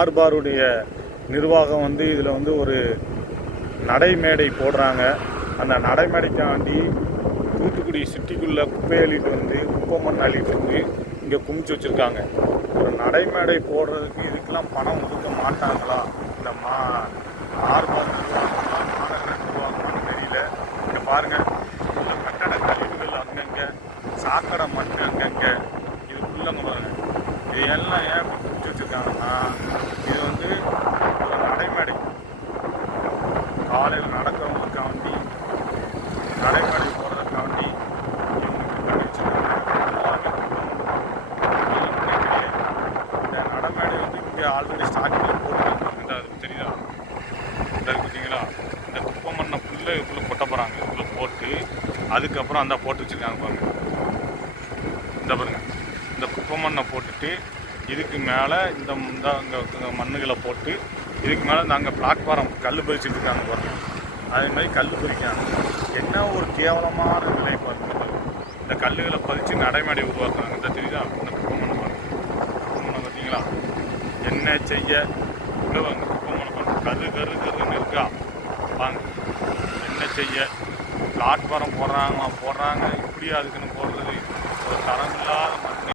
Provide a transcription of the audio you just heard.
ஆர்பாருடைய நிர்வாகம் வந்து இதில் வந்து ஒரு நடைமேடை போடுறாங்க. அந்த நடைமேடைக்காண்டி தூத்துக்குடி சிட்டிக்குள்ளே குப்பை அள்ளிட்டு வந்து குப்பை மண் அள்ளிட்டு வந்து இங்கே குமிச்சு வச்சுருக்காங்க. ஒரு நடைமேடை போடுறதுக்கு இதுக்கெல்லாம் பணம் ஒதுக்க மாட்டாங்களா? இந்த மா ஆர்பார் மாநகர நிர்வாகம்னு தெரியல. இங்கே பாருங்கள் இந்த கட்டட கழிவுகள் அங்கங்கே சாக்கடை மண் அங்கங்கே இது ஃபுல்லாங்க இது எல்லாம் ஏன் இப்படி குமிச்சு வச்சுருக்காங்கன்னா இது வந்து ஒரு நடைமேடை காலையில் நடக்கிறவங்களுக்காண்டி நடைமேடை போகிறதுக்காண்டி இவங்களுக்கு பண்ணி வச்சுருக்காங்க எல்லாமே குப்பை மண். இந்த நடைமேடை வந்து இங்கே ஆல்ரெடி ஸ்டார்டிங்கில் போட்டுருக்காங்க இந்த அது தெரியுதா? இந்த பார்த்தீங்களா இந்த குப்பை மண்ணை ஃபுல்லாக இதுக்குள்ளே கொட்ட போகிறாங்க இதுக்குள்ளே போட்டு அதுக்கப்புறம் அந்த போட்டு வச்சுருக்காங்க பாருங்க. இந்த பாருங்க. இந்த குப்பை மண்ணை போட்டுட்டு இதுக்கு மேலே இந்த இந்த மண்ணுகளை போட்டு இதுக்கு மேலே நாங்கள் அங்கே பிளாட்ஃபாரம் கல் பறிச்சுட்டு இருக்காங்க பாருங்க. அதே மாதிரி கல் பறிக்காங்க என்ன ஒரு கேவலமான நிலை பாருங்க. இந்த கல்லுகளை பறித்து நடைமேடை உருவாக்குறாங்க. இந்த தெரியுதா? இந்த குப்பை மண்ணை பாருங்க குப்பை மண்ணை பார்த்தீங்களா என்ன செய்ய? உள்ள வாங்க குப்பை கரு கரு கருன்னு இருக்கா? வாங்க. என்ன செய்ய? பிளாட்ஃபாரம் போடுறாங்க போடுறாங்க. இப்படி அதுக்குன்னு போடுறது? ஒரு தரம் இல்லாத